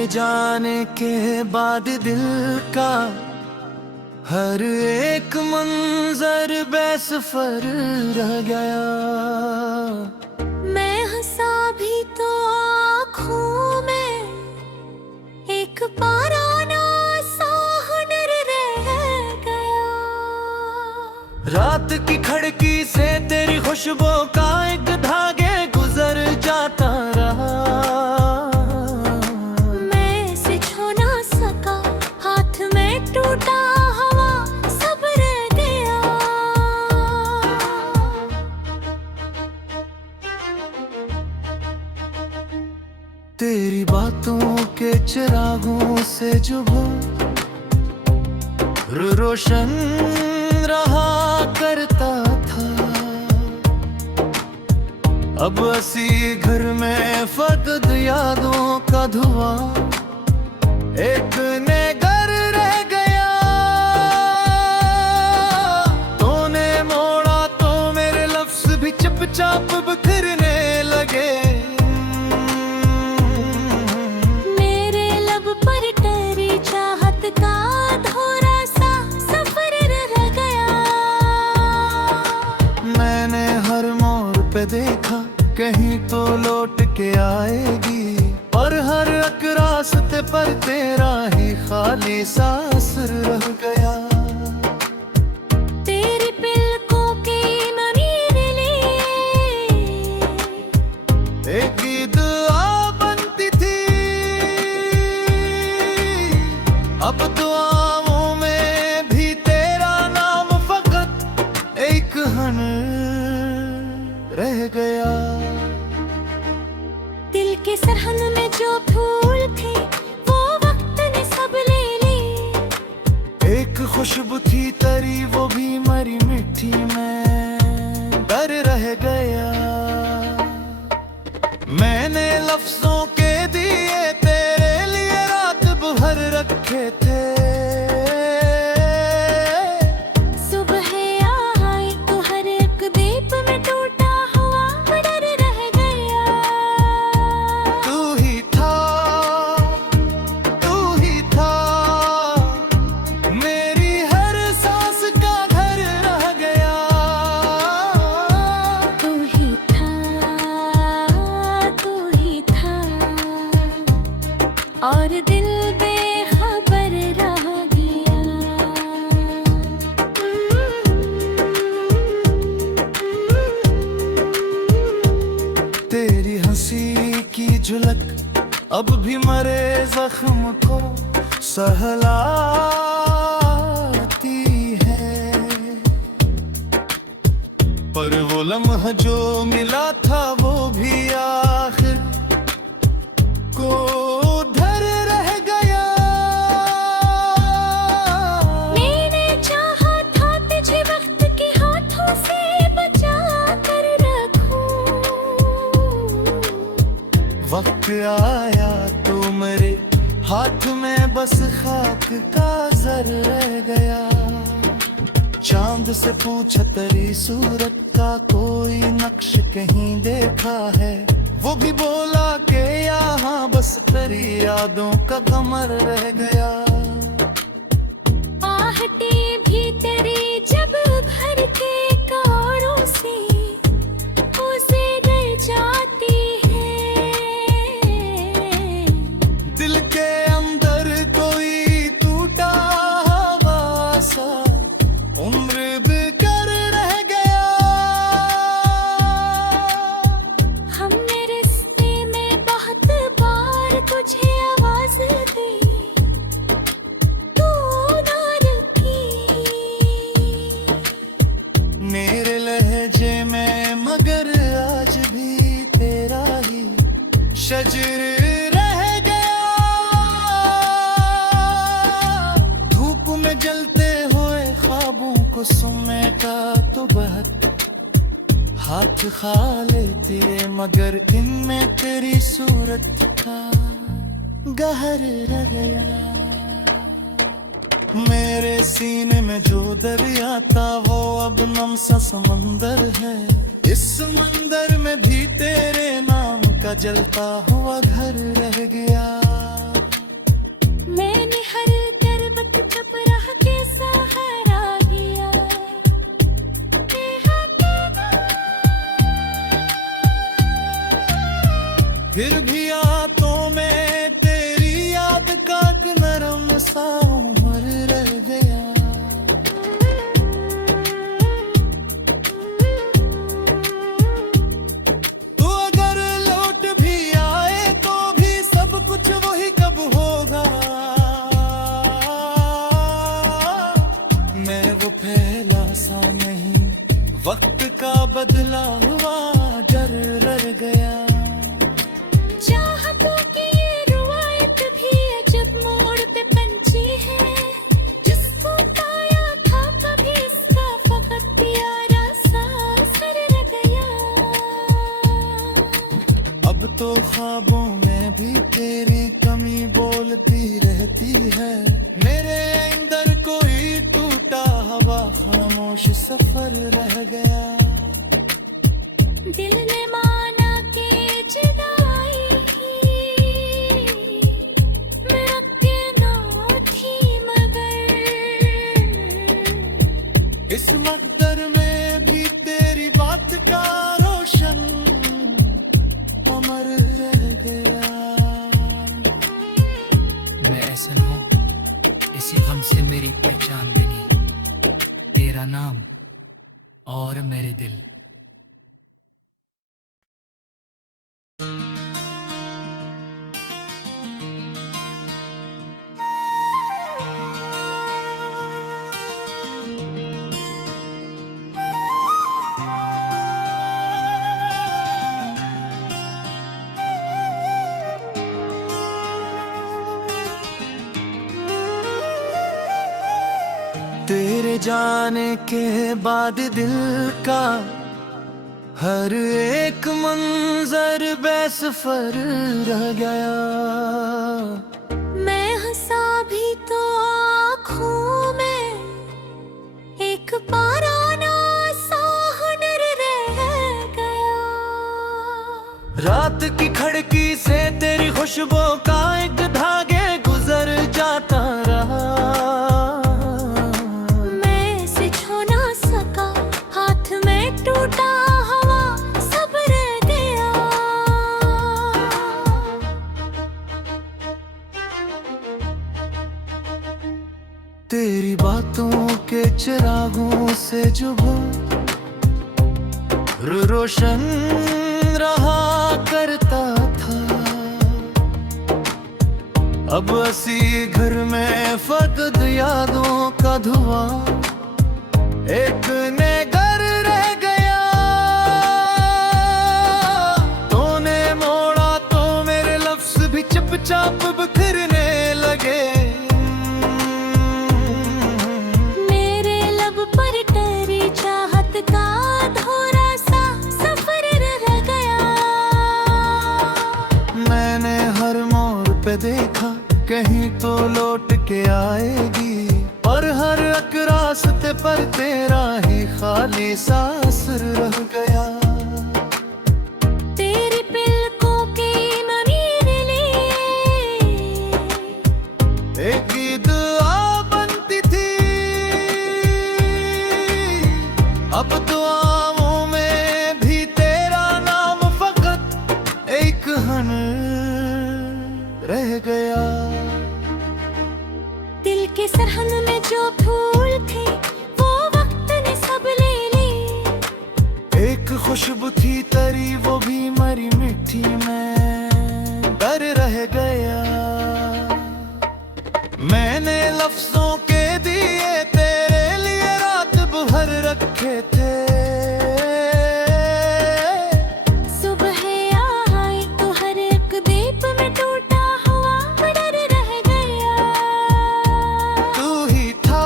तेरे जाने के बाद दिल का हर एक मंजर बेसफर रह गया। मैं हंसा भी तो आँखों में एक पाराना सा हुनर रह गया। रात की खिड़की से तेरी खुशबू का एक धागे गुजर जाता रहा। मैं इसे छू ना सका, हाथ में टूटा हवा सब रह गया। तेरी बातों के चिरागों से जो रोशन रहा करता था, अब असी घर में फकत यादों का धुआं एक ने घर रह गया। तूने मोड़ा तो मेरे लफ्ज भी चुपचाप बिखरने लगे। मेरे लब पर टरी चाहत का अधूरा सा सफर रह गया। मैंने हर मोड़ पे देखा कहीं तो लौट के आएगी, और हर एक रास्ते पर तेरा ही खाली सा असर रह गया। तेरी पलकों की नमी लिए एक ही दुआ बनती थी, अब दुआओं में भी तेरा नाम फकत एक हन रह गया। दिल के सरहद में जो फूल थे वो वक्त ने सब ले ली। एक खुशबू थी तरी वो भी मरी मिट्टी में डर रह गया। मैंने लफ्जों के दिए तेरे लिए रात भर रखे थे। सुबह आई तो हर एक दीप में टूटा हुआ डर रह गया। तू ही था मेरी हर सांस का घर रह गया। तू ही था और दिल बेखबर रह गया। तेरी हंसी की झलक अब भी मरे जख्म को सहलाती है, पर वो लम्हा जो मिला था वो भी आखिर को उधर रह गया। मैंने चाहा था तुझे वक्त के हाथों से बचा कर रखूं। वक्त आया तो मेरे हाथ में बस खाक का जर रह गया। चांद से पूछा तेरी सूरत का कोई नक्श कहीं देखा है, वो भी बोला कि यहाँ बस तेरी यादों का कमर रह गया। आहटें भी तेरी जब भर के कारों से उसे डर जाती है। दिल के अंदर कोई टूटा हवा सा उम्र बेकर रह गया। हमने रिश्ते में बहुत बार तुझे आवाज दी, तू ना रुकी। मेरे लहजे में मगर आज भी तेरा ही शजर रह गया। धूप में जलते हुए ख्वाबों को समेटा तो बहुत हाथ खा लेती है, मगर इनमें तेरी सूरत का गहर रह गया। मेरे सीने में जो दरिया था वो अब नम सा समंदर है। इस समंदर में भी तेरे नाम का जलता हुआ घर रह गया। मैंने हर तरबत चुप रह के सहारा दिया। फिर भी आतों में तेरी याद का एक नरम सा उमर रह गया। तू अगर लौट भी आए तो भी सब कुछ वही कब होगा। मैं वो पहला सा नहीं, वक्त का बदला हुआ डर रह गया। चाहतों की ये रुवायत भी अजब मोड़ पे पंची है। जिसको पाया था कभी इसका फकत प्यारा सा असर रह गया। अब तो ख्वाबों में भी तेरी कमी बोलती रहती है। मेरे अंदर कोई टूटा हुआ खामोश सफर रह गया। दिल ने माना के जुदाई मैं अकेला थी मगर इस मकदर में भी तेरी बात का रोशन अमर रह गया। मैं ऐसा हूँ, इसी गम से मेरी पहचान बनी। तेरा नाम और मेरे दिल। तेरे जाने के बाद दिल का हर एक मंजर बेसफर रह गया। मैं हंसा भी तो आँखों में एक पाराना सा हुनर रह गया। रात की खिड़की से तेरी खुशबू का एक धागे गुजर जाता रहा। मैं इसे छू ना सका, हाथ में टूटा हवा सब रह गया। तेरी बातों के चिरागों से जो रोशन रहा करता था, अब असी घर में फकत यादों का धुआं एक ने घर रह गया। तूने मोड़ा तो मेरे लफ्ज भी चुपचाप बिखरने लगे। मेरे लब पर टरी चाहत का अधूरा सा सफर रह गया। मैंने हर मोड़ पे देखा कहीं तो लौट के आएगी, पर हर एक रास्ते पर तेरा ही खाली सा असर रह गया। तेरी पलकों की मनीर लिए एक दुआ बनती थी, अब दुआओं में भी तेरा नाम फकत एक हन रह गया। दिल के सरहद में जो फूल थे वो वक्त ने सब ले ली। एक खुशबू थी तरी वो भी मरी मिट्टी में डर रह गया। मैंने लफ्जों के दिए तेरे लिए रात भर रखे थे। सुबह आई तो हर एक दीप में टूटा हुआ डर रह गया। तू ही था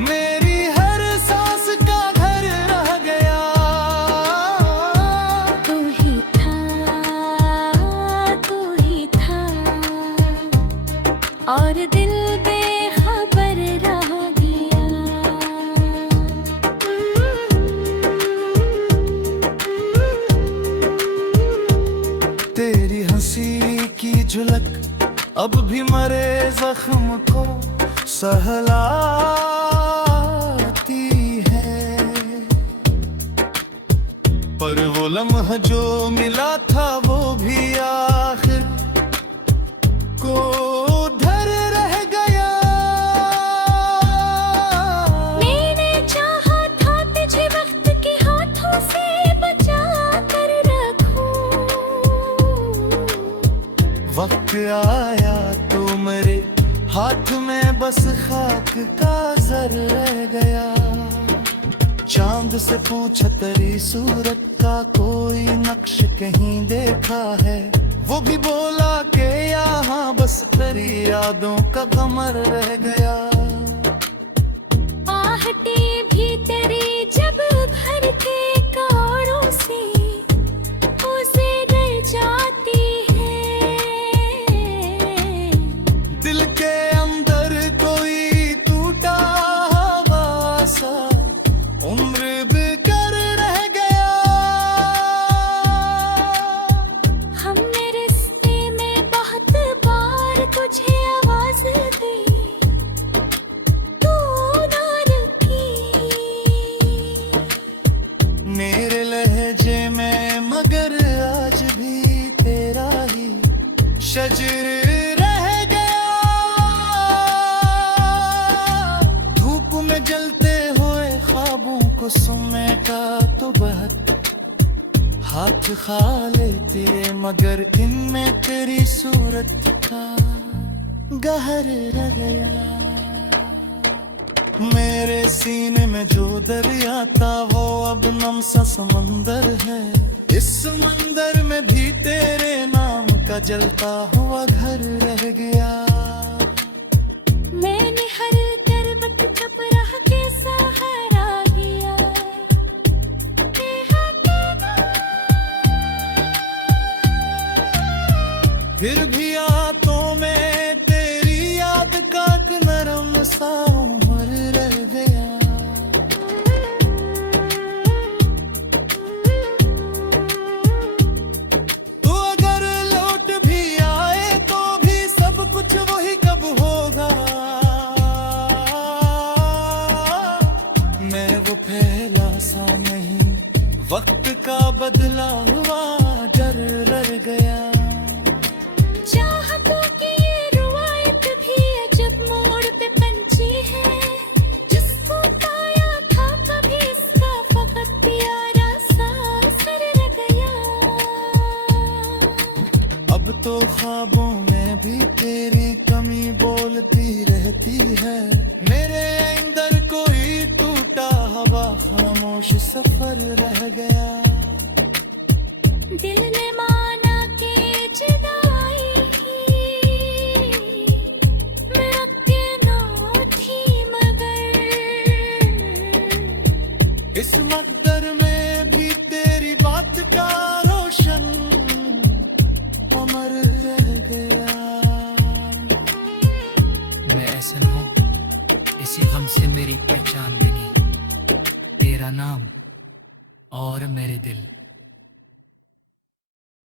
मेरी हर सांस का घर रह गया। तू ही था और दिल बेखबर रह गया। तेरी अब भी मरे जख्म को सहलाती है, पर वो लम्हा जो मिला था वो भी आखिर को उधर रह गया। मैंने चाहा था तुझे वक्त के हाथों से बचा कर रखूं, वक्त आया तो मेरे हाथ में बस खाक का जर रह गया। चांद से पूछा तेरी सूरत का कोई नक्श कहीं देखा है, वो भी बोला कि यहाँ बस तेरी यादों का कमर रह गया। आहटें भी तेरी जब भरते कारों से उसे डर जाती है, दिल के अंदर कोई टूटा हवा सा उम्र बेकर रह गया। हमने रिश्ते में बहुत बार तुझे आवाज दी, तू ना रुकी। मेरे लहजे में मगर आज भी तेरा ही शजर रह गया। धूप में जलते हुए ख्वाबों को समेटा तो बहुत हाथ खा लेती है, मगर इनमें तेरी सूरत का गहर रह गया। मेरे सीने में जो दरिया था वो अब नम सा समंदर है, इस समंदर में भी तेरे नाम का जलता हुआ घर रह गया। मैंने हर तरबत चुप रह के सहारा दिया, फिर भी आंतों में तेरी याद का एक नरम सा उमर रह गया। तू अगर लौट भी आए तो भी सब कुछ वही कब होगा। मैं वो पहला सा नहीं, वक्त का बदला हुआ डर रह गया। चाहतों की ये रुवायत भी अजब मोड़ पे पंची है, जिसको पाया था कभी इसका फकत प्यारा सा असर रह गया। अब तो ख्वाबों में भी तेरी कमी बोलती रहती है, मेरे अंदर कोई टूटा हवा खामोश सफर रह गया। दिल ने माना के जुदाई मेरा के नो थी, मगर इस मकदर में भी तेरी बात का रोशन अमर रह गया। मैं ऐसा हूँ, इसी गम से मेरी पहचान बनी, तेरा नाम और मेरे दिल।